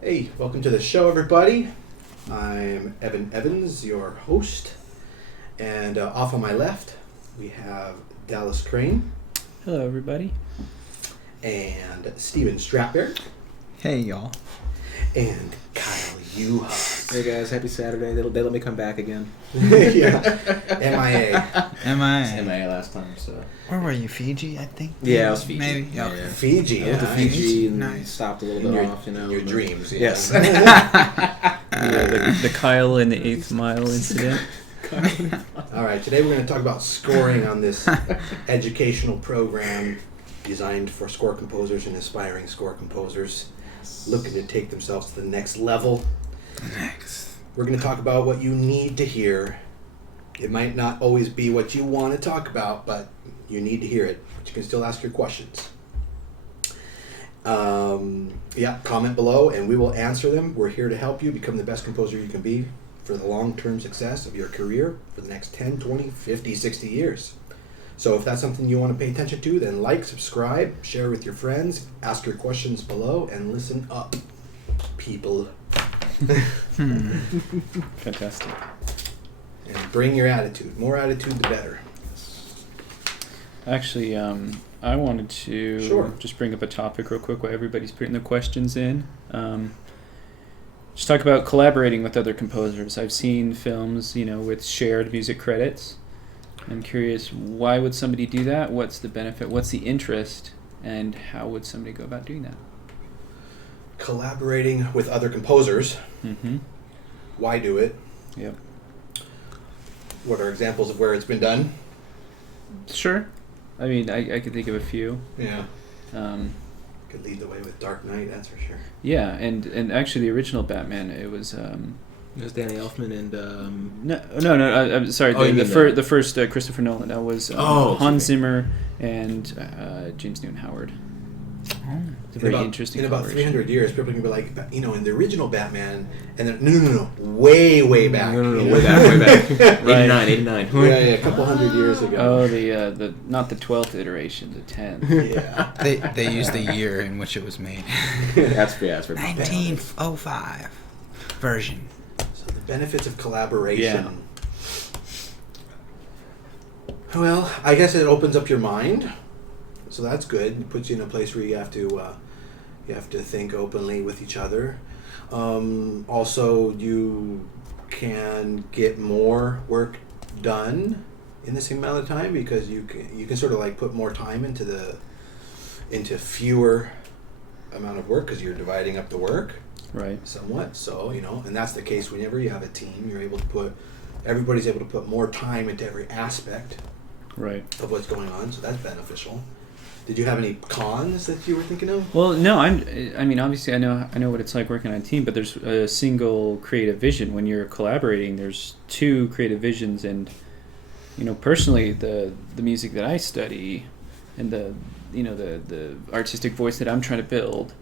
Hey, welcome to the show, everybody. I'm Evan Evans, your host. And off on my left, we have Dallas Crane Hello, everybody. and Steven Strapbear Hey, y'all. and Kyle Uhas. Hey guys, happy Saturday. They let me come back again. Yeah, MIA. MIA last time, so. Where were you? Fiji, I think? Yeah, it was Fiji. Maybe. Yeah. Okay. Fiji, I went to yeah. Fiji and Nice. stopped a little In bit your, off, you know. in your but- dreams, yeah. Yes. The Kyle and the 8th Mile incident. All right, today we're going to talk about scoring on this educational program designed for score composers and aspiring score composers looking to take themselves to the next level. Next. We're going to talk about what you need to hear. It might not always be what you want to talk about, but you need to hear it. But you can still ask your questions. Comment below and we will answer them. We're here to help you become the best composer you can be for the long-term success of your career for the next 10, 20, 50, 60 years. So if that's something you want to pay attention to, then like, subscribe, share with your friends, ask your questions below, and listen up, people. Fantastic. And bring your attitude. More attitude, the better. Actually, I wanted to Sure. just bring up a topic real quick while everybody's putting their questions in. Just talk about collaborating with other composers. I've seen films, with shared music credits. I'm curious, why would somebody do that? What's the benefit? What's the interest? And how would somebody go about doing that? Collaborating with other composers. Mm-hmm. Why do it? Yep. What are examples of where it's been done? Sure. I mean, I could think of a few. Yeah. Um, Could lead the way with Dark Knight, that's for sure. yeah, and actually the original Batman, it was... It was Danny Elfman and. No. I'm sorry. Oh, you mean The first Christopher Nolan. That was Hans Zimmer and James Newton Howard. It's a very interesting. In about collaboration. 300 years, people can be like, in the original Batman, and then no, way back. Way back. Right. 89. Yeah, a couple hundred years ago. Oh, the not the 12th iteration, the 10th. Yeah. They used the year in which it was made. That's for 1905 version. So the benefits of collaboration. Yeah. Well, I guess it opens up your mind. So that's good. It puts you in a place where you have to think openly with each other. Also, you can get more work done in the same amount of time because you can sort of like put more time into fewer amount of work because you're dividing up the work Right. somewhat. So and that's the case whenever you have a team. You're able to everybody's able to put more time into every aspect Right. of what's going on. So that's beneficial. Did you have any cons that you were thinking of? Well, no. I mean, obviously, I know what it's like working on a team, but there's a single creative vision. When you're collaborating, there's two creative visions, and personally, the music that I study, and the artistic voice that I'm trying to build,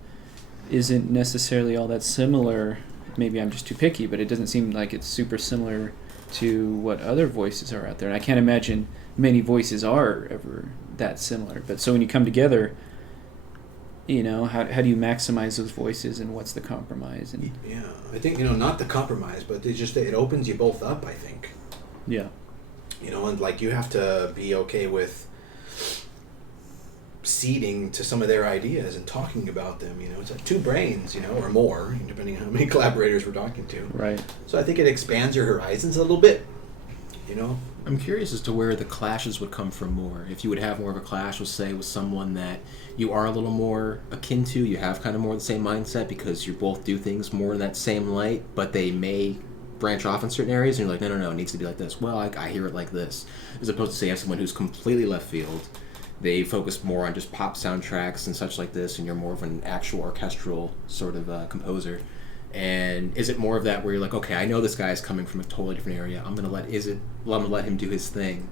isn't necessarily all that similar. Maybe I'm just too picky, but it doesn't seem like it's super similar to what other voices are out there, and I can't imagine many voices are ever that similar. But so when you come together, how do you maximize those voices, and what's the compromise? And Yeah, I think not the compromise, but it opens you both up. I think yeah, and like you have to be okay with ceding to some of their ideas and talking about them. It's like two brains, or more, depending on how many collaborators we're talking to. right. So I think it expands your horizons a little bit. I'm curious as to where the clashes would come from more. If you would have more of a clash, with someone that you are a little more akin to, you have kind of more the same mindset because you both do things more in that same light, but they may branch off in certain areas, and you're like, no, it needs to be like this. Well, I hear it like this. As opposed to, say, have someone who's completely left field. They focus more on just pop soundtracks and such like this, and you're more of an actual orchestral sort of composer. And is it more of that where you're like, okay, I know this guy is coming from a totally different area. I'm gonna let him do his thing.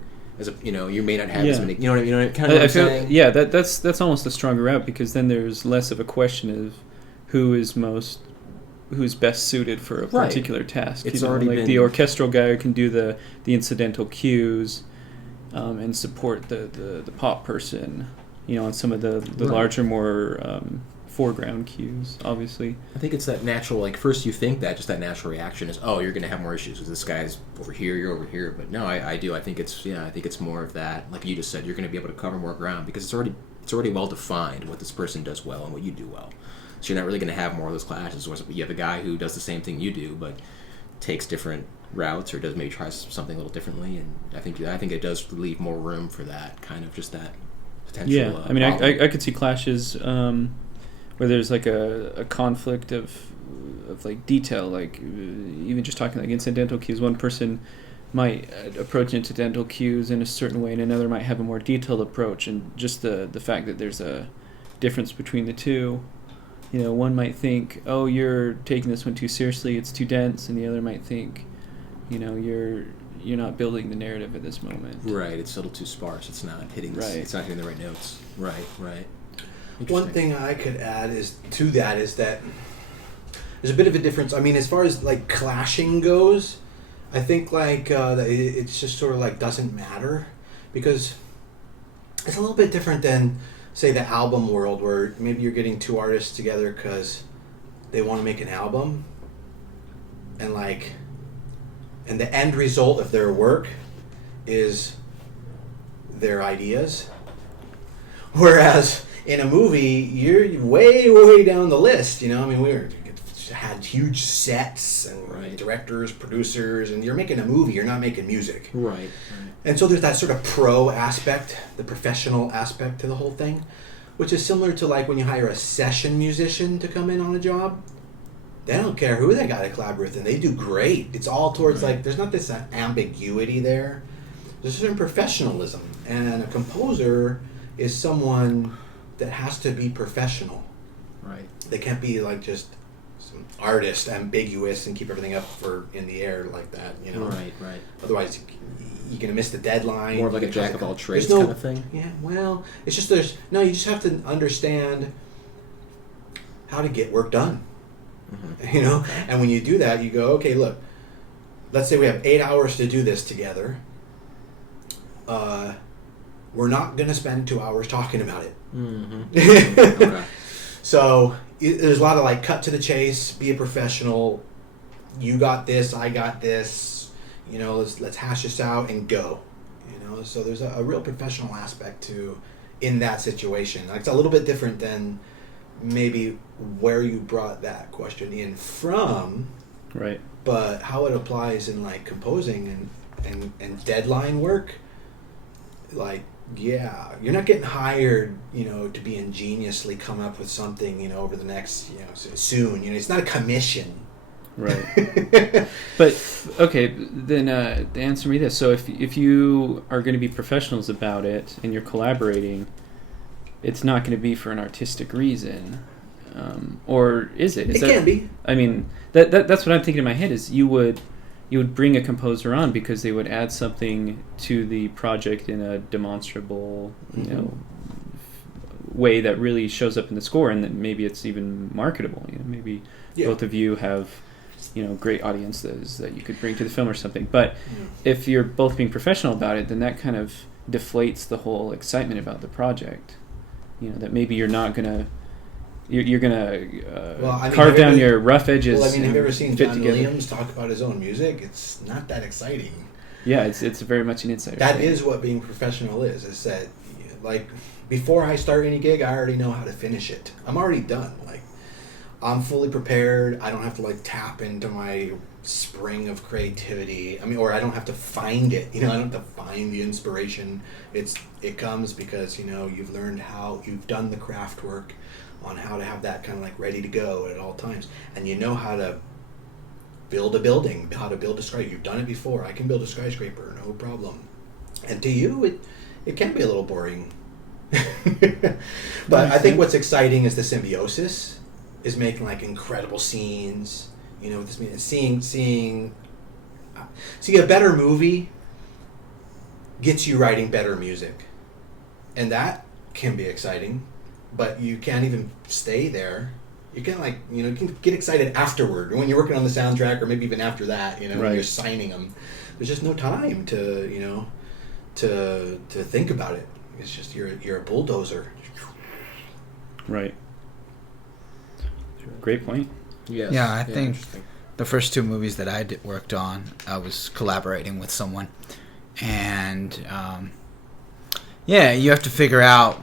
You may not have as many. You know what I mean? Kind of what I'm saying? Yeah, that's almost a stronger route, because then there's less of a question of who's best suited for a particular task. It's already been the orchestral guy who can do the incidental cues, and support the pop person. And some of the larger, more foreground cues, obviously. I think it's that natural, like, first you think that, just that natural reaction is, oh, you're going to have more issues because this guy's over here, you're over here. But no, I do. I think it's more of that. Like you just said, you're going to be able to cover more ground because it's already well defined what this person does well and what you do well. So you're not really going to have more of those clashes. Or you have a guy who does the same thing you do, but takes different routes or does maybe tries something a little differently. And I think it does leave more room for that kind of just that potential. Yeah, I mean, I could see clashes where there's like a conflict of like detail, like even just talking like incidental cues. One person might approach incidental cues in a certain way, and another might have a more detailed approach. And just the fact that there's a difference between the two. You know, one might think, oh, you're taking this one too seriously, it's too dense, and the other might think, you know, you're not building the narrative at this moment. Right, it's a little too sparse. It's not hitting. It's not hitting the right notes. Right. One thing I could add is that there's a bit of a difference. I mean, as far as like clashing goes, I think like it's just sort of like doesn't matter because it's a little bit different than, say, the album world where maybe you're getting two artists together because they want to make an album, and the end result of their work is their ideas. Whereas in a movie, you're way down the list. You know, I mean, we had huge sets and directors, producers, and you're making a movie. You're not making music. Right. And so there's that sort of pro aspect, the professional aspect to the whole thing, which is similar to like when you hire a session musician to come in on a job. They don't care who they got to collaborate with, and they do great. It's all towards like, there's not this ambiguity there. There's a certain professionalism, and a composer is someone that has to be professional. Right. They can't be like just some artist, ambiguous, and keep everything up in the air like that, you know? Right. Otherwise, you're going to miss the deadline. More of like a jack of all trades kind of thing? Yeah, well, it's just you just have to understand how to get work done. Mm-hmm. You know? And when you do that, you go, okay, look, let's say we have 8 hours to do this together. We're not going to spend 2 hours talking about it. Mm-hmm. Okay. So there's a lot of like cut to the chase, be a professional. You got this, I got this. You know, let's hash this out and go. You know, so there's a real professional aspect to in that situation. Like, it's a little bit different than maybe where you brought that question in from. Right. But how it applies in like composing and deadline work, like, yeah, you're not getting hired, you know, to be ingeniously come up with something, you know, over the next, you know, soon. You know, it's not a commission. Right. But okay, then answer me this. So if you are going to be professionals about it and you're collaborating, it's not going to be for an artistic reason, or is it? It can be. I mean, that's what I'm thinking in my head. Is you would bring a composer on because they would add something to the project in a demonstrable, you know, way that really shows up in the score, and then maybe it's even marketable. You know, maybe both of you have, you know, great audiences that you could bring to the film or something. But if you're both being professional about it, then that kind of deflates the whole excitement about the project. You know, that maybe you're not gonna. You're gonna carve down your rough edges. Well, I mean, have you ever seen John together. Williams talk about his own music? It's not that exciting. Yeah, it's very much an insider. That is what being professional is. Is that, like, before I start any gig, I already know how to finish it. I'm already done. Like, I'm fully prepared. I don't have to like tap into my spring of creativity. I mean, or I don't have to find it. You know, I don't have to find the inspiration. It comes because, you know, you've learned how, you've done the craft work on how to have that kind of like ready to go at all times, and you know how to build a building, how to build a skyscraper. You've done it before. I can build a skyscraper, no problem. And to you, it can be a little boring. But I think what's exciting is the symbiosis, is making like incredible scenes. You know, with this, seeing a better movie gets you writing better music, and that can be exciting. But you can't even stay there. You can, like, you know, you can get excited afterward when you're working on the soundtrack, or maybe even after that. You know, when you're signing them. There's just no time to, you know, to think about it. It's just you're a bulldozer. Right. great point. Yes. Yeah, I think interesting. the first two movies that I worked on, I was collaborating with someone, and yeah, you have to figure out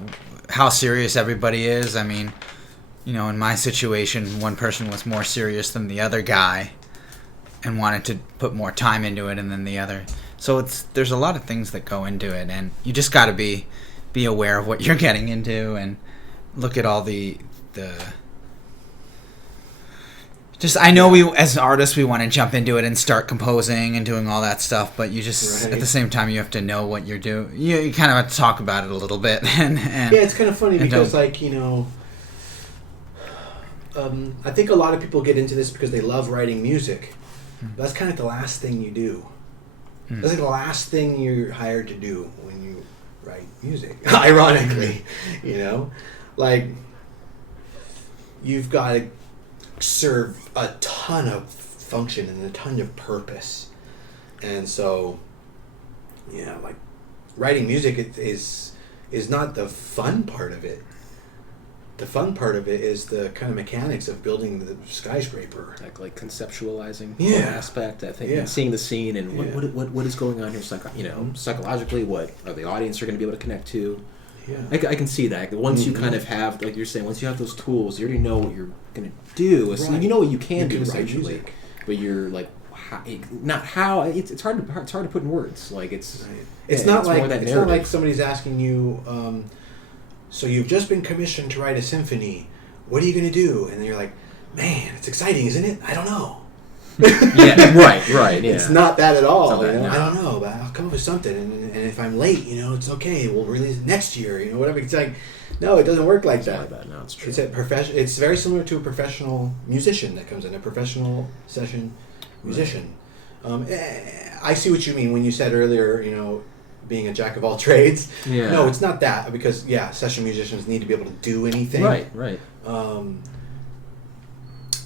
how serious everybody is. I mean, you know, in my situation, one person was more serious than the other guy, and wanted to put more time into it, and then the other. So there's a lot of things that go into it, and you just got to be aware of what you're getting into, and look at all the. Just, I know we, as artists, we want to jump into it and start composing and doing all that stuff, but you just, at the same time, you have to know what you're doing. You kind of have to talk about it a little bit. and yeah, it's kind of funny because, like, you know, I think a lot of people get into this because they love writing music. That's kind of the last thing you do. That's like the last thing you're hired to do when you write music. Ironically, you know, like, you've got to serve a ton of function and a ton of purpose, and so yeah, like, writing music is not the fun part of it. The fun part of it is the kind of mechanics of building the skyscraper, Like conceptualizing Yeah. one aspect, I think, Yeah. and seeing the scene and Yeah. what is going on here, psychologically, what are the audience are going to be able to connect to. yeah, I can see that. Once you kind of have, like you're saying, once you have those tools, you already know what you're going to do. So Right. you know what you can do write essentially, music. but you're like, not how. It's hard to put in words. Like it's Right. yeah, It's not more like that it's not narrative. like somebody's asking you, so you've just been commissioned to write a symphony. What are you going to do? And you're like, man, it's exciting, isn't it? I don't know. Yeah, right. Yeah, It's not that at all. It's not that, You know? no. I don't know, but I'll come up with something. And if I'm late, you know, it's okay. We'll release it next year. You know, whatever. It's like, no, it doesn't work like It's that. not like that. No, it's true. It's a profession. It's very similar to a professional musician that comes in, a professional session musician. I see what you mean when you said earlier, you know, being a jack of all trades. Yeah. No, it's not that, because session musicians need to be able to do anything. Right.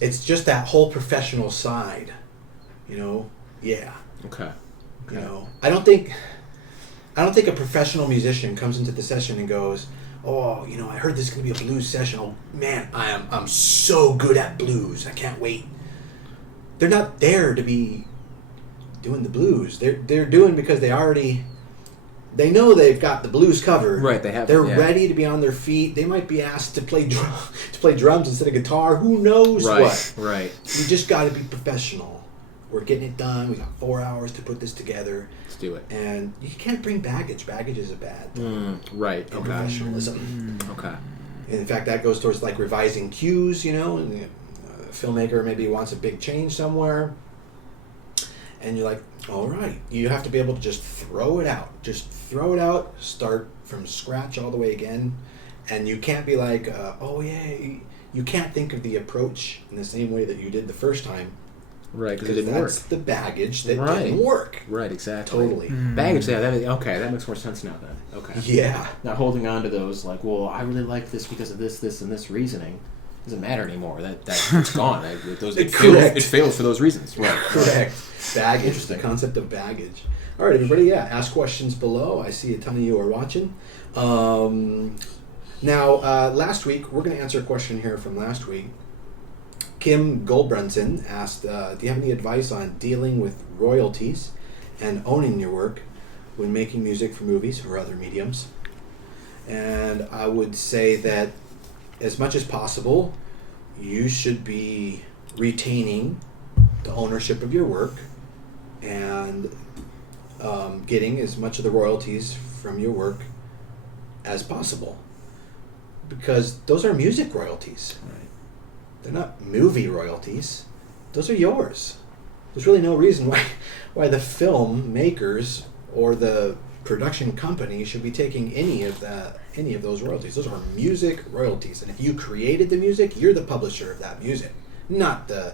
It's just that whole professional side, you know. Yeah. Okay. You know, I don't think a professional musician comes into the session and goes, "Oh, you know, I heard this is gonna be a blues session. Oh man, I'm so good at blues. I can't wait." They're not there to be doing the blues. They're doing because they know they've got the blues covered. Right, they have. They're yeah. ready to be on their feet. They might be asked to play drums instead of guitar. Who knows what? Right. You just got to be professional. We're getting it done. We got 4 hours to put this together. Let's do it. And you can't bring baggage. Baggage is a bad thing Right. in Okay. professionalism. Okay. And in fact, that goes towards like revising cues, you know, and a filmmaker maybe wants a big change somewhere. And you're like, all right, you have to be able to just throw it out. Just throw it out, start from scratch all the way again. And you can't be like, you can't think of the approach in the same way that you did the first time. Right, because it didn't work. That's the baggage that Right. didn't work. Right, exactly. Totally. Baggage, yeah, that makes more sense now then. Okay. Yeah. Not holding on to those, like, well, I really like this because of this, and this reasoning. Doesn't matter anymore. It's gone. It fails for those reasons. Right. Correct. Baggage. Interesting. The concept of baggage. All right, everybody. Yeah, ask questions below. I see a ton of you are watching. Now, last week, we're going to answer a question here from last week. Kim Goldbrunson asked, do you have any advice on dealing with royalties and owning your work when making music for movies or other mediums? And I would say that as much as possible, you should be retaining the ownership of your work and getting as much of the royalties from your work as possible, because those are music royalties. Right. They're not movie royalties. Those are yours. There's really no reason why the film makers or the production company should be taking any of those royalties. Those are music royalties, and if you created the music, you're the publisher of that music, not the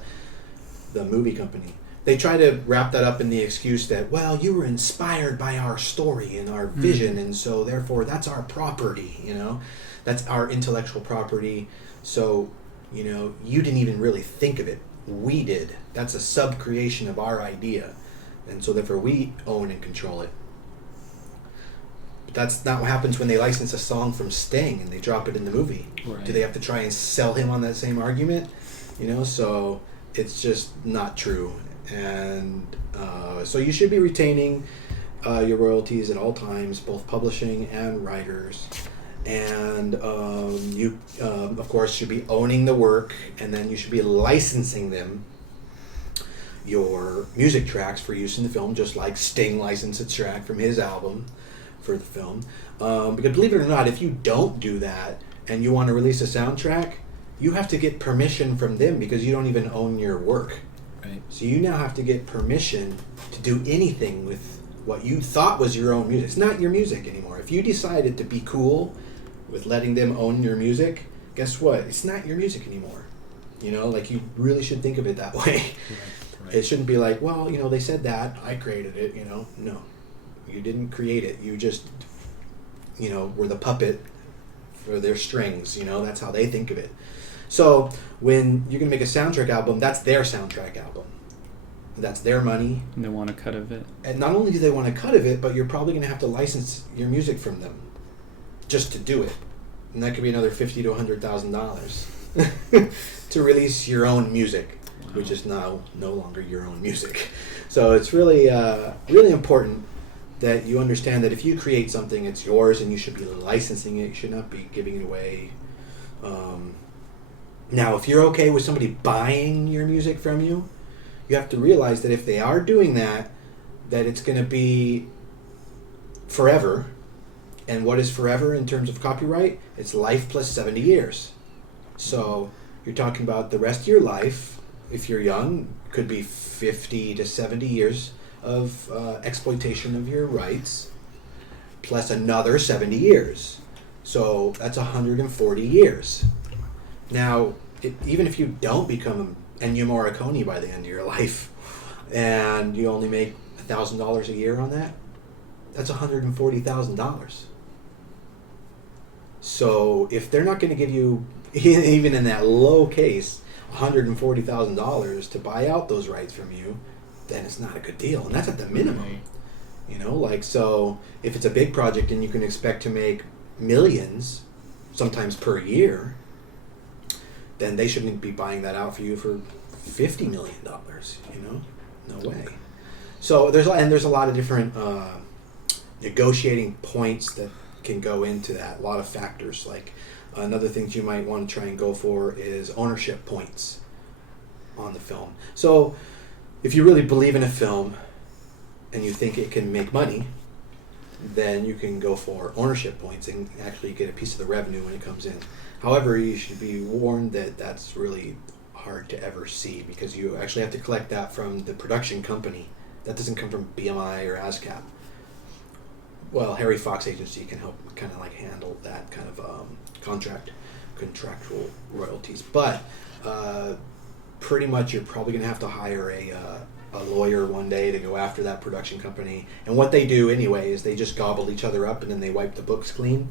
movie company. They try to wrap that up in the excuse that, well, you were inspired by our story and our vision, and so therefore that's our property, you know? That's our intellectual property. So, you know, you didn't even really think of it. We did. That's a sub-creation of our idea. And so therefore we own and control it. But that's not what happens when they license a song from Sting and they drop it in the movie. Right. Do they have to try and sell him on that same argument? So it's just not true. And so you should be retaining your royalties at all times, both publishing and writers. And you, of course, should be owning the work, and then you should be licensing them, your music tracks, for use in the film, just like Sting licensed a track from his album for the film. Because believe it or not, if you don't do that and you want to release a soundtrack, you have to get permission from them because you don't even own your work. Right. So you now have to get permission to do anything with what you thought was your own music. It's not your music anymore. If you decided to be cool with letting them own your music, guess what? It's not your music anymore. Like, you really should think of it that way. Right. It shouldn't be like, well, they said that, I created it, No. You didn't create it. You just, were the puppet for their strings, That's how they think of it. So when you're going to make a soundtrack album, that's their soundtrack album. That's their money. And they want a cut of it. And not only do they want a cut of it, but you're probably going to have to license your music from them just to do it. And that could be another $50,000 to $100,000 to release your own music, which is now no longer your own music. So it's really, really important that you understand that if you create something, it's yours, and you should be licensing it. You should not be giving it away. Now, if you're okay with somebody buying your music from you, you have to realize that if they are doing that, that it's going to be forever. And what is forever in terms of copyright? It's life plus 70 years. So you're talking about the rest of your life, if you're young, could be 50 to 70 years of exploitation of your rights, plus another 70 years. So that's 140 years. Now, even if you don't become Ennio Morricone by the end of your life, and you only make $1,000 a year on that, that's $140,000. So if they're not going to give you, even in that low case, $140,000 to buy out those rights from you, then it's not a good deal, and that's at the minimum. So if it's a big project and you can expect to make millions, sometimes per year, then they shouldn't be buying that out for you for $50 million. No way. So there's a lot of different negotiating points that can go into that. A lot of factors. Like, another thing you might want to try and go for is ownership points on the film. So if you really believe in a film and you think it can make money, then you can go for ownership points and actually get a piece of the revenue when it comes in. However, you should be warned that that's really hard to ever see, because you actually have to collect that from the production company. That doesn't come from BMI or ASCAP. Well, Harry Fox Agency can help kind of like handle that kind of contractual royalties. But pretty much you're probably going to have to hire a lawyer one day to go after that production company. And what they do anyway is they just gobble each other up and then they wipe the books clean.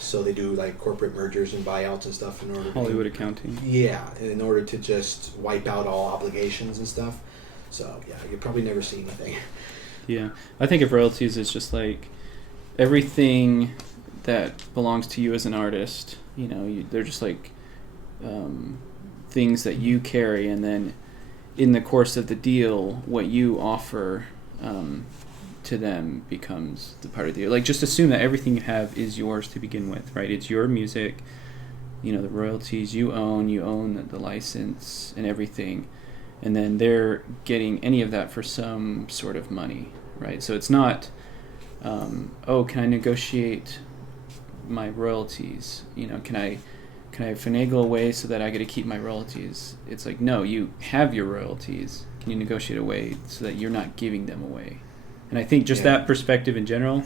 So they do like corporate mergers and buyouts and stuff in order Hollywood accounting. Yeah, in order to just wipe out all obligations and stuff. So yeah, you'll probably never see anything. Yeah, I think of royalties as just like everything that belongs to you as an artist. They're just like things that you carry, and then in the course of the deal, what you offer to them becomes the part of the deal. Like, just assume that everything you have is yours to begin with, right? It's your music, the royalties you own the license and everything, and then they're getting any of that for some sort of money, right? So it's not, can I negotiate my royalties? Can I finagle a way so that I get to keep my royalties? It's like, no, you have your royalties. Can you negotiate a way so that you're not giving them away? And I think just that perspective in general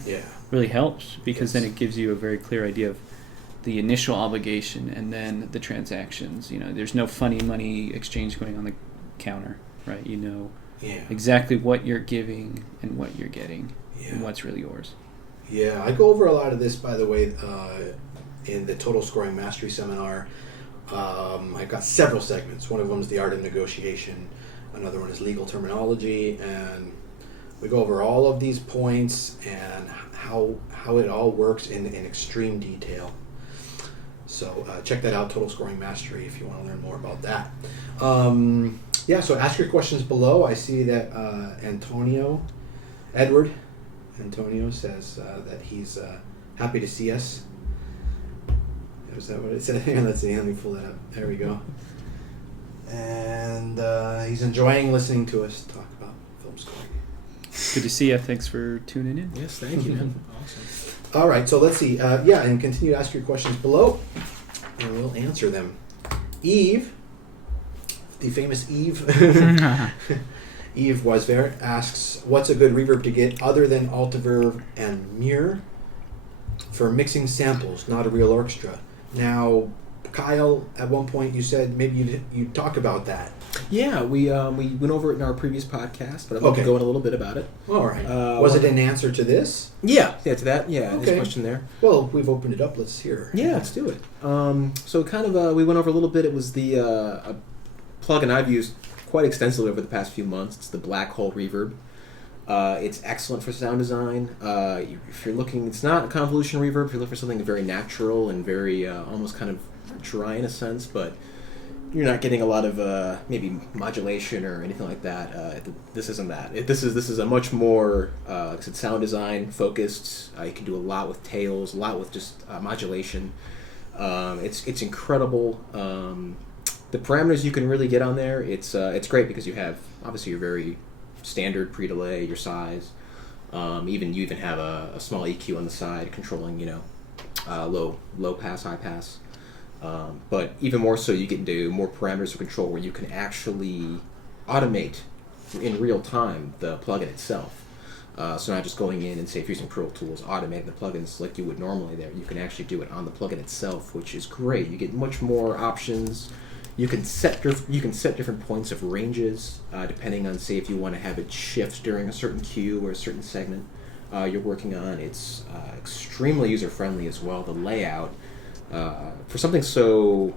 really helps, because then it gives you a very clear idea of the initial obligation and then the transactions. There's no funny money exchange going on the counter, right? Exactly what you're giving and what you're getting and what's really yours. Yeah, I go over a lot of this, by the way, in the Total Scoring Mastery Seminar. I've got several segments. One of them is the art of negotiation. Another one is legal terminology, and we go over all of these points and how it all works in extreme detail. So check that out, Total Scoring Mastery, if you want to learn more about that. Yeah, so ask your questions below. I see that Edward Antonio says that he's happy to see us. Is that what it said? Let's see, let me pull that up. There we go. And he's enjoying listening to us talk about film scoring. Good to see you. Thanks for tuning in. Yes, thank you, man. Awesome. All right, so let's see. And continue to ask your questions below, and we'll answer them. Eve, the famous Eve, Eve Wasver asks, what's a good reverb to get other than Altiverb and Mir for mixing samples, not a real orchestra? Now, Kyle, at one point you said maybe you'd talk about that. Yeah, we went over it in our previous podcast, but I'd like to go in a little bit about it. All right. Was it an answer to this? Yeah, to that. Yeah, okay. His question there. Well, we've opened it up. Let's hear. Yeah, let's do it. So kind of, we went over a little bit. It was the a plugin I've used quite extensively over the past few months. It's the Black Hole Reverb. It's excellent for sound design. If you're looking, it's not a convolution reverb. If you're looking for something very natural and very almost kind of dry in a sense, but you're not getting a lot of maybe modulation or anything like that. This isn't that. This is a much more like I said, sound design focused. You can do a lot with tails, a lot with just modulation. It's incredible. The parameters you can really get on there, it's great because you have obviously your very standard pre-delay, your size. You even have a small EQ on the side controlling low pass, high pass. But even more so, you get into more parameters of control where you can actually automate in real time the plugin itself. So not just going in and say if you're using Pro Tools, automating the plugins like you would normally there. You can actually do it on the plugin itself, which is great. You get much more options. You can set different points of ranges depending on, say, if you want to have it shift during a certain cue or a certain segment you're working on. It's extremely user-friendly as well. The layout, for something so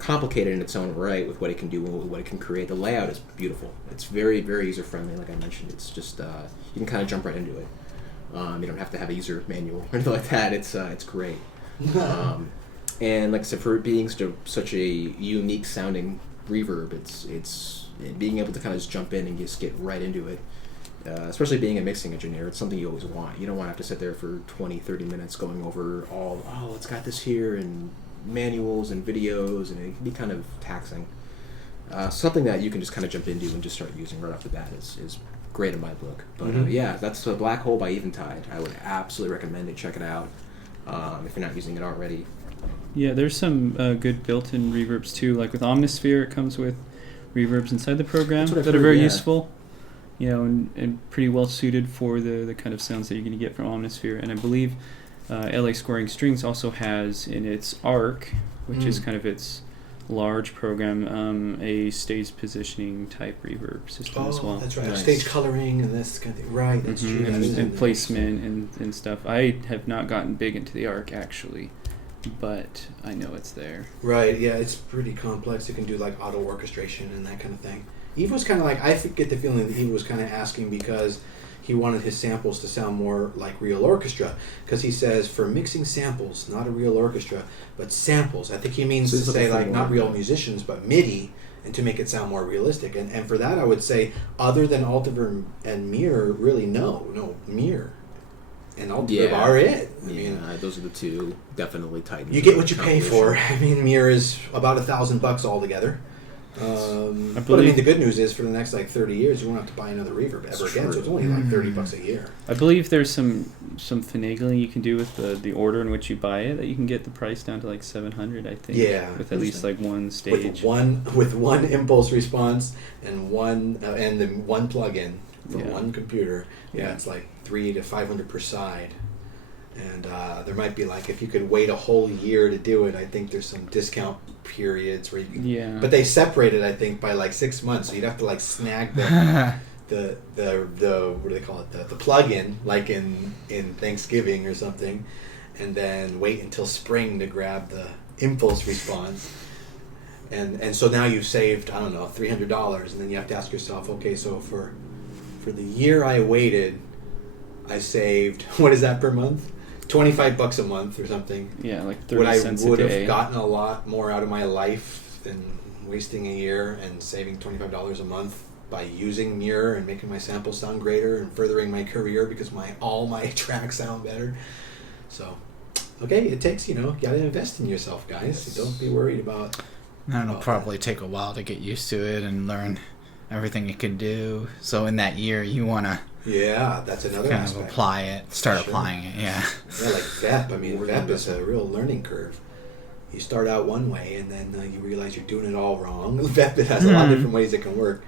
complicated in its own right with what it can do and what it can create, the layout is beautiful. It's very, very user-friendly, like I mentioned. It's just, you can kind of jump right into it. You don't have to have a user manual or anything like that. It's great. And like I said, for it being such a unique sounding reverb, it's being able to kind of just jump in and just get right into it. Especially being a mixing engineer, it's something you always want. You don't want to have to sit there for 20, 30 minutes going over it's got this here, and manuals and videos, and it can be kind of taxing. Something that you can just kind of jump into and just start using right off the bat is great in my book. But that's the Black Hole by Eventide. I would absolutely recommend it. Check it out if you're not using it already. Yeah, there's some good built-in reverbs too. Like with Omnisphere, it comes with reverbs inside the program that are very useful. And pretty well suited for the kind of sounds that you're going to get from Omnisphere. And I believe LA Scoring Strings also has in its ARC, which is kind of its large program, a stage positioning type reverb system as well. That's right. Nice. Stage coloring and this kind of thing. Right, that's true. And placement and stuff. I have not gotten big into the ARC actually, but I know it's there. Right, yeah, it's pretty complex. You can do like auto orchestration and that kind of thing. Eve was kind of like, I get the feeling that Eve was kind of asking because he wanted his samples to sound more like real orchestra. Because he says, for mixing samples, not a real orchestra, but samples. I think he means to say like not real musicians, but MIDI, and to make it sound more realistic. And for that, I would say, other than Altiverb and Mir, really no, Mir and Altiverb are it. I mean, those are the two definitely tighten. You get what you pay for. I mean, Mir is about $1,000 altogether. But I mean, the good news is for the next like 30 years, you won't have to buy another reverb ever again. So it's only like $30 a year. I believe there's some finagling you can do with the order in which you buy it that you can get the price down to like $700. I think. Yeah, with at least like one stage. With one impulse response and one plugin for one computer. Yeah, it's like $300 to $500 per side. And there might be like, if you could wait a whole year to do it, I think there's some discount periods where you can. Yeah. But they separate it, I think, by like 6 months. So you'd have to like snag the what do they call it? The plug-in, like in Thanksgiving or something, and then wait until spring to grab the impulse response. And so now you've saved, I don't know, $300, and then you have to ask yourself, okay, so for the year I waited, I saved, what is that per month? $25 a month or something. Yeah, like 30 cents a day. Would have gotten a lot more out of my life than wasting a year and saving $25 a month by using Mirror and making my samples sound greater and furthering my career because all my tracks sound better. So, okay, it takes, you gotta invest in yourself, guys. Yes. So don't be worried about... And it'll probably take a while to get used to it and learn everything it can do. So in that year, you want to Yeah, that's another kind aspect. of apply it, start Sure. applying it, yeah. Yeah, like VEP. I mean, VEP is a real learning curve. You start out one way, and then you realize you're doing it all wrong. VEP has a lot of different ways it can work.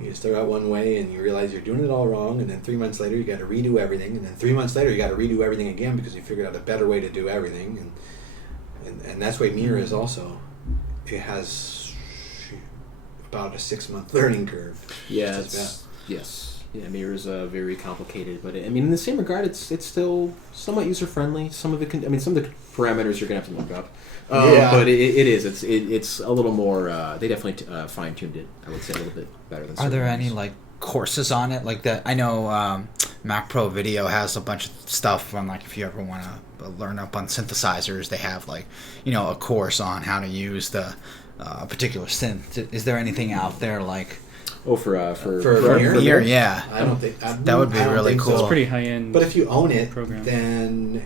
You start out one way, and you realize you're doing it all wrong, and then 3 months later, you got to redo everything, and then 3 months later, you got to redo everything again because you figured out a better way to do everything, and that's why Mirror is also. It has about a 6-month learning curve. Yeah, Just as yes. Yeah, Mirror is very complicated, but I mean, in the same regard, it's still somewhat user friendly. Some of it can, I mean, some of the parameters you're gonna have to look up. Yeah. But it is. It's a little more. They definitely fine tuned it. I would say a little bit better than. Are there certain any ones. like courses on it like that? I know Mac Pro Video has a bunch of stuff on, like, if you ever want to learn up on synthesizers, they have like a course on how to use the particular synth. Is there anything out there like? Oh, for Mirror? Mirror, yeah. I don't think That would be I don't really think cool. so. It's pretty high end. But if you own it, program. then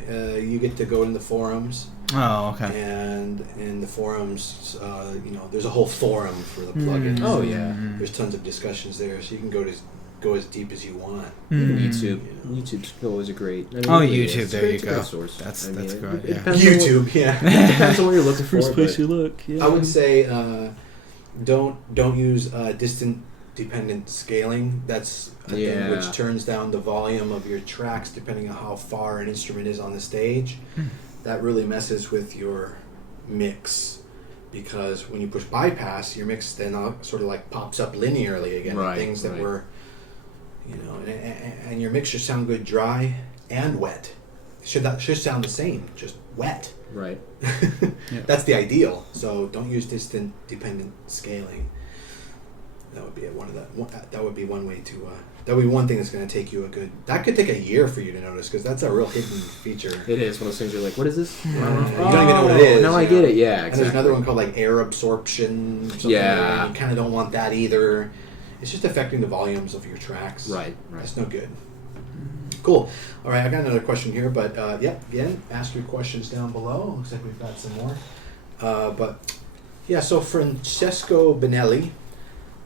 you get to go in the forums, Oh, okay. and in the forums, there's a whole forum for the plugins. Oh, yeah. There's tons of discussions there, so you can go as deep as you want. Even Mm. YouTube. Yeah. YouTube's always a great. I mean, Oh, it really YouTube, is. there It's you a great go. source. That's I mean, good, It yeah. depends on YouTube, yeah. It depends on what you're looking for. First place but- you look. Yeah. I would say don't use distant dependent scaling. That's a thing Yeah. which turns down the volume of your tracks depending on how far an instrument is on the stage. That really messes with your mix, because when you push bypass, your mix then sort of like pops up linearly again. Right, Things that right. were, and your mix should sound good dry and wet. Should sound the same, just wet. Right. Yeah. That's the ideal. So don't use distant dependent scaling. That would be that would be one way to. That would be one thing that's going to take you that could take a year for you to notice, because that's a real hidden feature. It is one of those things you're like, what is this? You don't even know what it is. Now I you get know? it. Yeah, And exactly. there's another one called like air absorption. Something Yeah. like that. You kind of don't want that either. It's just affecting the volumes of your tracks. Right. That's no good. Cool. All right, I got another question here, but again, ask your questions down below. Looks like we've got some more. So Francesco Benelli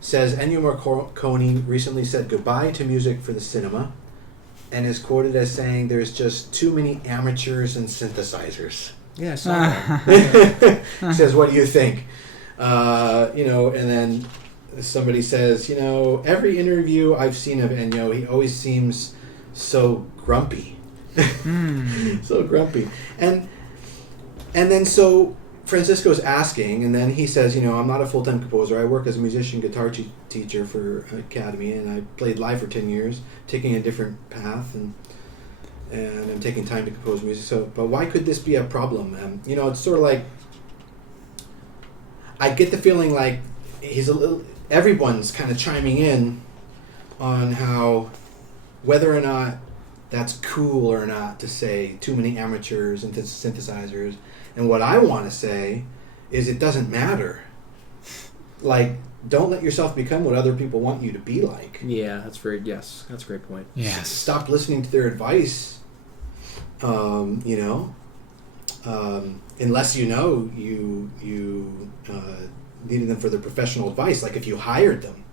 says Ennio Morricone recently said goodbye to music for the cinema, and is quoted as saying there's just too many amateurs and synthesizers. Yeah, I saw that. He says, what do you think? And then somebody says, every interview I've seen of Ennio, he always seems so grumpy. So grumpy. And then so Francisco's asking, and then he says, I'm not a full-time composer. I work as a musician guitar teacher for an academy, and I played live for 10 years, taking a different path, and I'm taking time to compose music. So, but why could this be a problem? It's sort of like, I get the feeling like everyone's kind of chiming in on how, whether or not that's cool or not to say too many amateurs and synthesizers. And what I want to say is it doesn't matter. Like, don't let yourself become what other people want you to be like. Yeah, that's a great point. Yes. Stop listening to their advice. Unless you needed them for their professional advice. Like if you hired them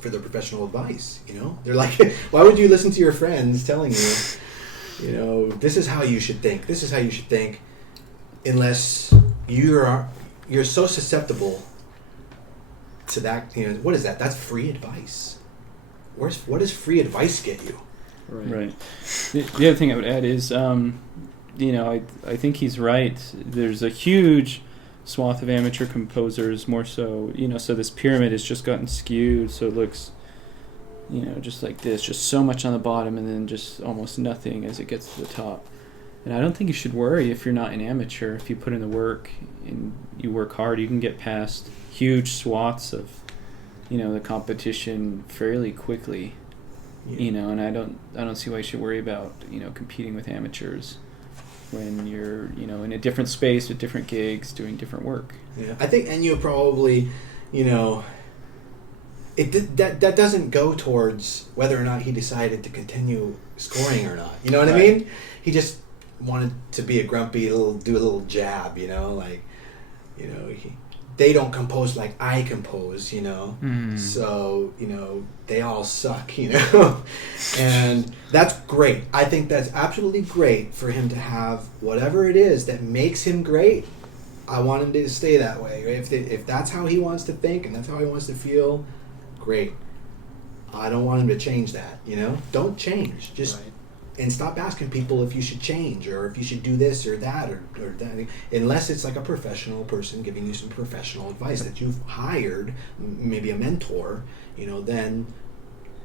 for their professional advice, they're like, why would you listen to your friends telling you, this is how you should think. This is how you should think. Unless you're so susceptible to that, what is that? That's free advice. What does free advice get you? Right. The other thing I would add is, I think he's right. There's a huge swath of amateur composers, more so, so this pyramid has just gotten skewed, so it looks, just like this, just so much on the bottom and then just almost nothing as it gets to the top. And I don't think you should worry if you're not an amateur. If you put in the work and you work hard, you can get past huge swaths of, the competition fairly quickly. And I don't see why you should worry about, competing with amateurs when you're, in a different space with different gigs doing different work. Yeah, I think Ennio probably you know, that doesn't go towards whether or not he decided to continue scoring or not. You know what I mean? He just wanted to be a grumpy do a little jab, you know, like, you know, they don't compose like I compose, you know, so, you know, they all suck, you know, and that's great. I think that's absolutely great for him to have whatever it is that makes him great. I want him to stay that way. If that's how he wants to think and that's how he wants to feel, great. I don't want him to change that, you know? Don't change. Just and stop asking people if you should change or if you should do this or that or that. Unless it's like a professional person giving you some professional advice that you've hired, maybe a mentor, you know, then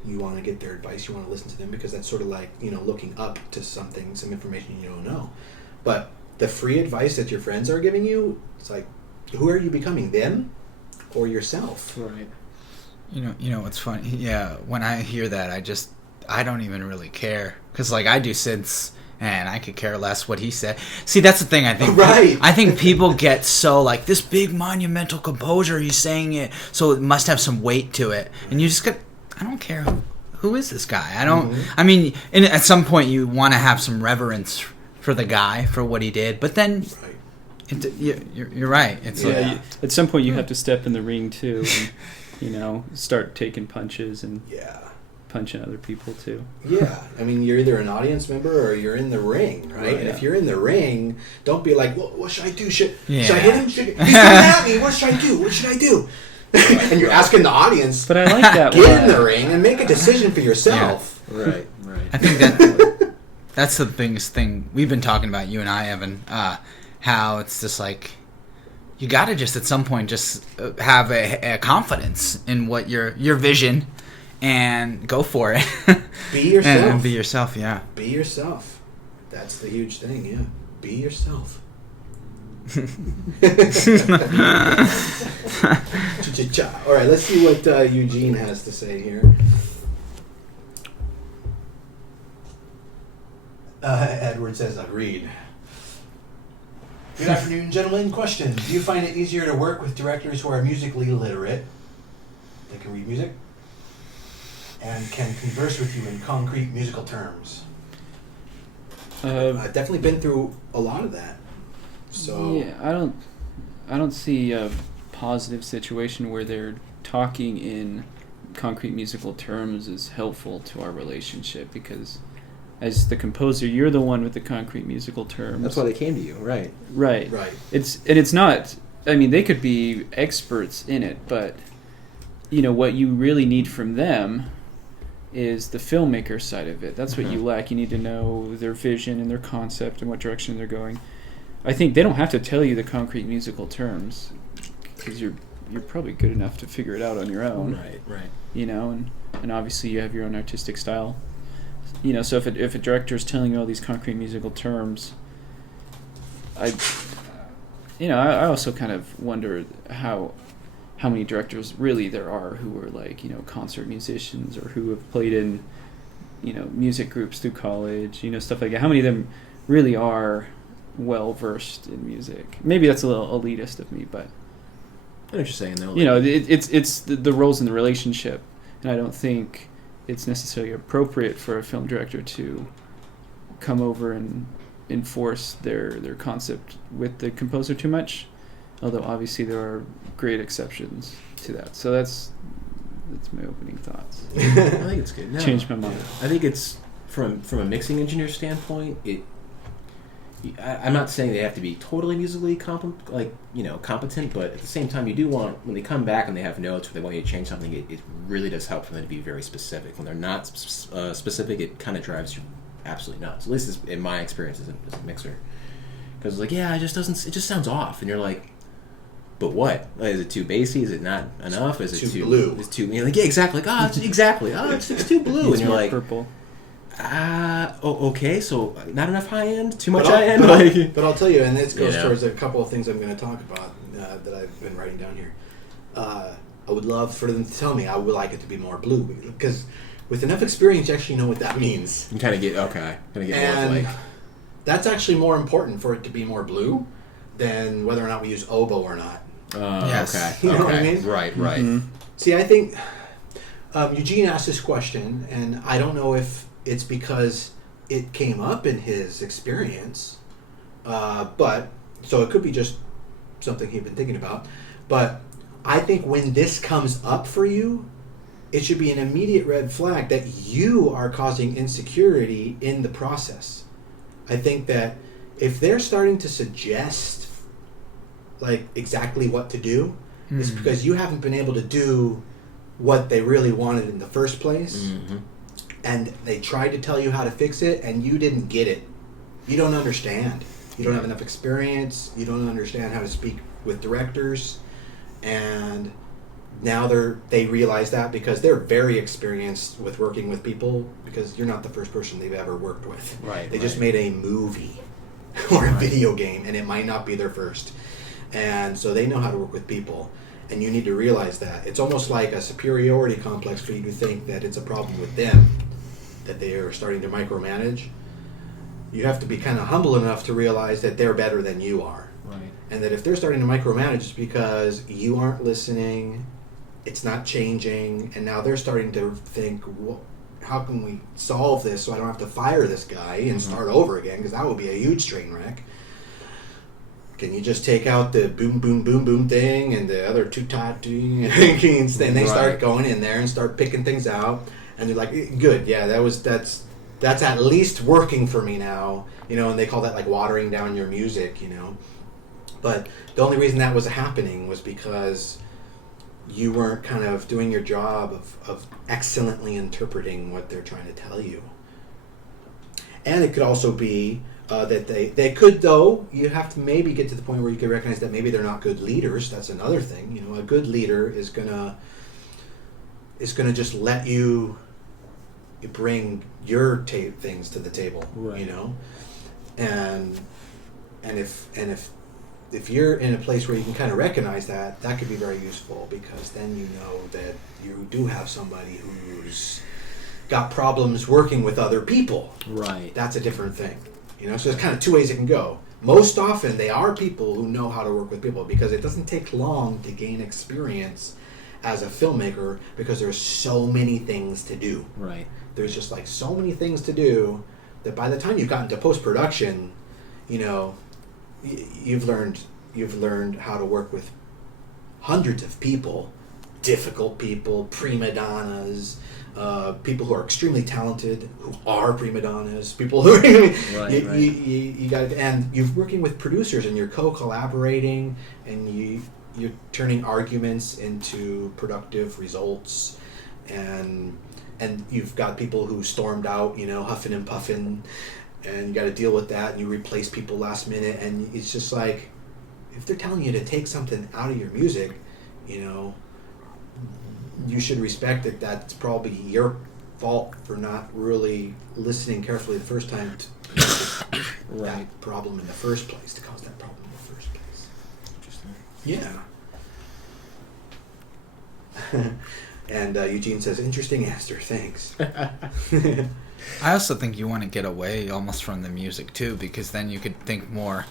you want to get their advice, you want to listen to them, because that's sort of like, you know, looking up to something, some information you don't know. But the free advice that your friends are giving you, it's like, who are you becoming, them or yourself? Right. You know what's funny? Yeah, when I hear that, I don't even really care, because like I do synths and I could care less what he said. See, that's the thing. I think I think people get so like, this big monumental composer, he's saying it, so it must have some weight to it, and you just get, I don't care who is this guy. I don't. I mean, at some point you want to have some reverence for the guy for what he did, but then. You're right. It's at some point you have to step in the ring too, and, you know, start taking punches and punching other people too. Yeah, I mean, you're either an audience member or you're in the ring, right? And if you're in the ring, don't be like, well, what should I do? Should I hit him? He's coming at me. What should I do? What should I do? And you're asking the audience. But I like that. Get in the ring and make a decision for yourself. Yeah. Right. I think that's the biggest thing we've been talking about, you and I, Evan. How it's just like, you got to just at some point just have a confidence in what your vision, and go for it. Be yourself. And be yourself, yeah. Be yourself. That's the huge thing, yeah. Be yourself. All right, let's see what Eugene has to say here. Edward says, agreed. Good afternoon, gentlemen. Question. Do you find it easier to work with directors who are musically literate, they can read music, and can converse with you in concrete musical terms? I've definitely been through a lot of that. So yeah, I don't see a positive situation where they're talking in concrete musical terms is helpful to our relationship, because as the composer, you're the one with the concrete musical terms. That's why they came to you, right? Right. It's not. I mean, they could be experts in it, but you know what you really need from them is the filmmaker side of it. That's what you lack. You need to know their vision and their concept and what direction they're going. I think they don't have to tell you the concrete musical terms, because you're probably good enough to figure it out on your own. Right. You know, and obviously you have your own artistic style. You know, so if a director is telling you all these concrete musical terms, I also kind of wonder how many directors really there are who are like, you know, concert musicians or who have played in, you know, music groups through college, you know, stuff like that. How many of them really are well versed in music? Maybe that's a little elitist of me, but I know what you're saying though. You know, it's the roles in the relationship, and I don't think it's necessarily appropriate for a film director to come over and enforce their concept with the composer too much, although obviously there are great exceptions to that. So that's my opening thoughts. I think it's good. No, changed my mind. I think it's from a mixing engineer standpoint, I'm not saying they have to be totally musically competent, but at the same time, you do want, when they come back and they have notes or they want you to change something, it really does help for them to be very specific. When they're not specific, it kind of drives you absolutely nuts. At least in my experience as a mixer, because like, it just sounds off, and you're like, but what? Like, is it too bassy? Is it not enough? Is it too blue? It's too, like, yeah, exactly. Like, exactly. It's too blue, It's and you're more like, purple. Okay, so not enough high end, too much high end. But I'll tell you, and this goes towards a couple of things I'm going to talk about that I've been writing down here. I would love for them to tell me I would like it to be more blue, because with enough experience, you actually know what that means. You kind of get more like. That's actually more important for it to be more blue than whether or not we use oboe or not. Yes. Okay. You know okay. what I mean? Right. Right. Mhm. See, I think Eugene asked this question, and I don't know if it's because it came up in his experience, but so it could be just something he'd been thinking about. But I think when this comes up for you, it should be an immediate red flag that you are causing insecurity in the process. I think that if they're starting to suggest like exactly what to do, it's because you haven't been able to do what they really wanted in the first place, Mm-hmm. and they tried to tell you how to fix it, and you didn't get it. You don't understand. You don't have enough experience. You don't understand how to speak with directors, and now they realize that because they're very experienced with working with people, because you're not the first person they've ever worked with. Right. They just made a movie or a video game, and it might not be their first. And so they know how to work with people, and you need to realize that. It's almost like a superiority complex for you to think that it's a problem with them, that they are starting to micromanage. You have to be kind of humble enough to realize that they're better than you are. Right. And that if they're starting to micromanage, it's because you aren't listening, it's not changing, and now they're starting to think, well, how can we solve this so I don't have to fire this guy and start over again, because that would be a huge train wreck. Can you just take out the boom, boom, boom, boom thing and the other two-ta-ting, and they start going in there and start picking things out, and they're like, good, yeah, that's at least working for me now, and they call that like watering down your music, But the only reason that was happening was because you weren't kind of doing your job of excellently interpreting what they're trying to tell you. And it could also be that they could, though, you have to maybe get to the point where you can recognize that maybe they're not good leaders. That's another thing. A good leader is gonna just let you bring your things to the table, Right. and if you're in a place where you can kind of recognize that could be very useful, because then you know that you do have somebody who's got problems working with other people. Right. That's a different thing. So there's kind of two ways it can go. Most often they are people who know how to work with people, because it doesn't take long to gain experience as a filmmaker, because there's so many things to do. Right. There's just like so many things to do that by the time you've gotten to post-production, you've learned how to work with hundreds of people, difficult people, prima donnas, people who are extremely talented, who are prima donnas, people who are, you got, and you're working with producers, and you're co-collaborating, and you're turning arguments into productive results, and you've got people who stormed out, huffing and puffing, and you got to deal with that, and you replace people last minute, and it's just like, if they're telling you to take something out of your music, you should respect that that's probably your fault for not really listening carefully the first time to that problem in the first place, to cause that problem in the first place. Interesting. Yeah. And Eugene says, interesting answer, thanks. I also think you want to get away almost from the music too, because then you could think more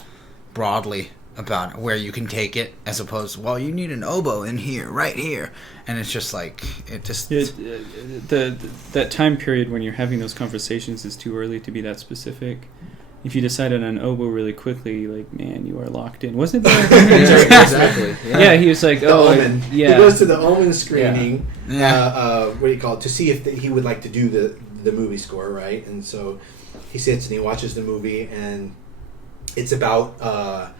broadly about where you can take it, as opposed to, well, you need an oboe in here, right here, and it's just like that time period when you're having those conversations is too early to be that specific. If you decide on an oboe really quickly, like, man, you are locked in. Wasn't there? Exactly. Yeah, he was like, The Omen. Yeah. He goes to the Omen screening. Yeah. What do you call it? To see if he would like to do the movie score, right? And so he sits and he watches the movie, and it's about a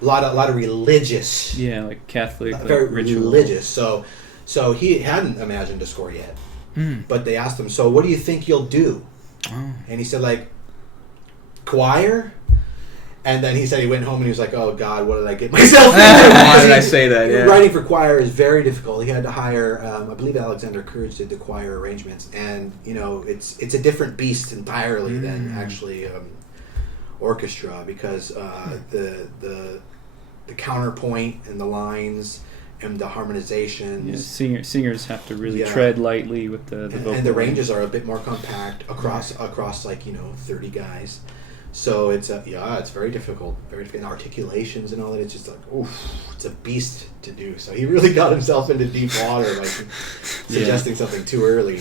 lot of religious. Yeah, like Catholic, Very ritual. religious. So he hadn't imagined a score yet. But they asked him, so what do you think you'll do? Oh. And he said, like, choir? And then he said he went home and he was like, oh God, what did I get myself into? Why did I say that? Yeah. Writing for choir is very difficult. He had to hire, I believe Alexander Courage did the choir arrangements, and it's a different beast entirely than actually orchestra, because the counterpoint and the lines and the harmonizations. Yeah, singers have to really tread lightly with the vocal. And the ranges are a bit more compact across like 30 guys. So it's it's very difficult, and articulations and all that. It's just like, oof, it's a beast to do. So he really got himself into deep water, like suggesting something too early.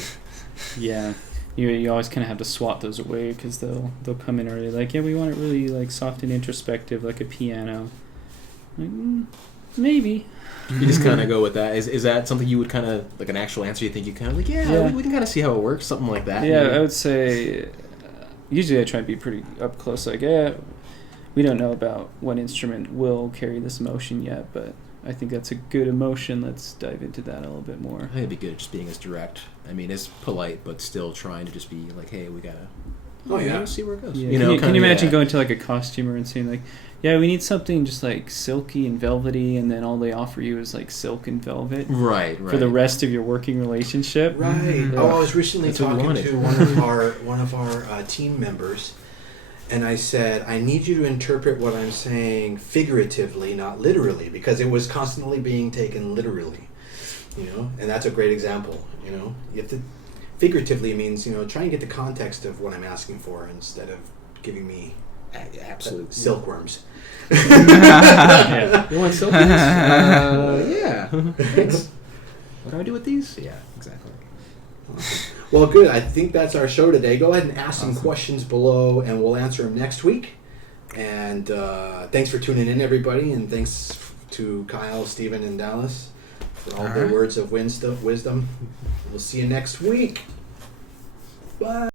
Yeah. You always kind of have to swat those away because they'll come in already like, yeah, we want it really like soft and introspective, like a piano. Like, maybe. You just kind of go with that. Is that something you would kind of, like an actual answer you think you kind of like, yeah, we can kind of see how it works, something like that? Yeah, maybe? I would say, usually I try to be pretty up close, like, we don't know about what instrument will carry this emotion yet, but I think that's a good emotion. Let's dive into that a little bit more. I think it'd be good just being as direct. I mean, it's polite, but still trying to just be like, hey, we gotta see where it goes. Yeah. You know, Can you imagine going to like a costumer and saying like, yeah, we need something just like silky and velvety, and then all they offer you is like silk and velvet, right, for the rest of your working relationship. Right. Yeah. Oh, I was recently That's what we talking wanted. to one of our team members, and I said, I need you to interpret what I'm saying figuratively, not literally, because it was constantly being taken literally. You know, and that's a great example. You know, you have to figuratively means, you know, try and get the context of what I'm asking for instead of giving me absolute silkworms. Yeah. You want silkies? Yeah. Thanks. What do I do with these? Yeah, exactly. Well, good. I think that's our show today. Go ahead and ask some questions below, and we'll answer them next week. And thanks for tuning in, everybody. And thanks to Kyle, Steven, and Dallas for all their words of wisdom. We'll see you next week. Bye.